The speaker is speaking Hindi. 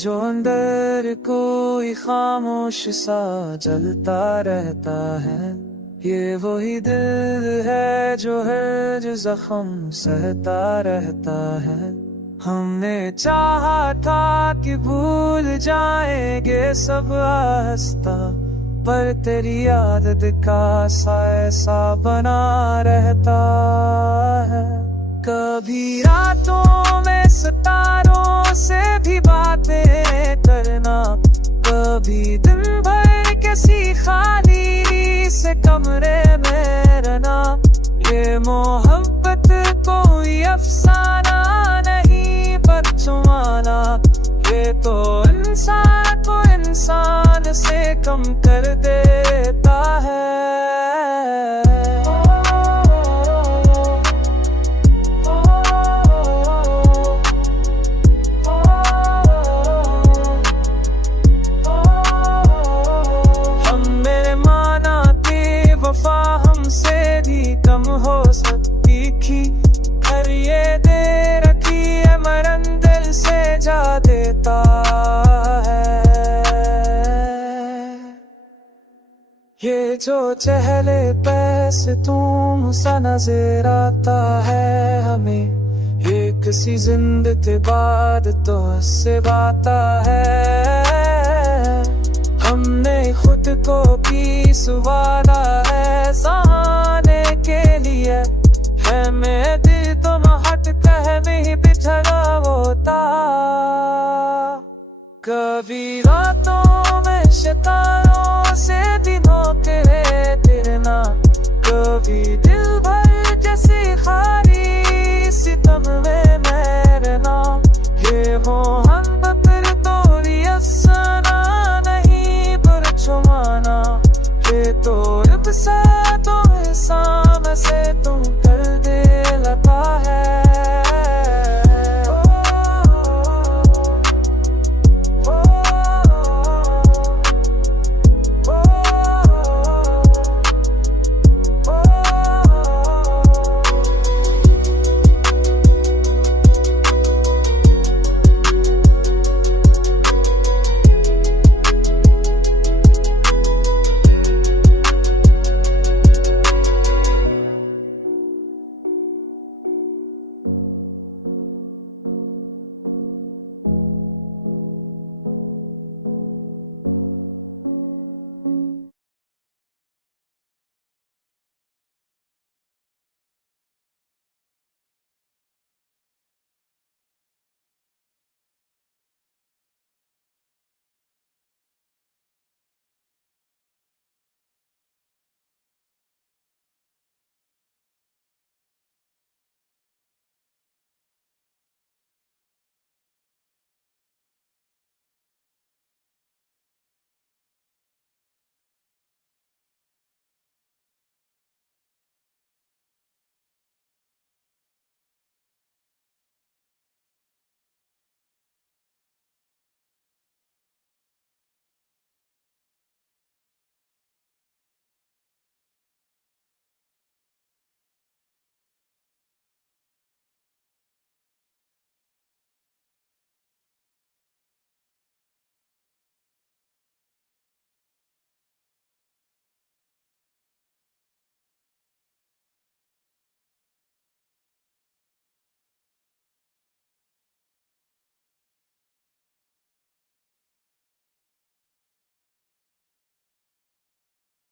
जो अंदर कोई खामोश सा जलता रहता है, ये वही दिल है जो हर जख्म सहता रहता है। हमने चाहा था कि भूल जाएंगे सब आस्ता, पर तेरी आदत का ऐसा बना रहता है। कभी रातों में सितारों से भी बातें करना, कभी दिन भर किसी खाली से कमरे में रहना। ये मोहब्बत कोई अफसाना नहीं बदजुमाना, ये तो इंसान को इंसान से कम कर देता है। वफा हमसे भी कम हो सकती थी, पर ये दे रखी है मरन दिल से जा देता है। ये जो चहले पैसे तुम सा नजर आता है हमें, ये किसी जिंदगी बाद तो से बाता है। हमने खुद को भी सुवारा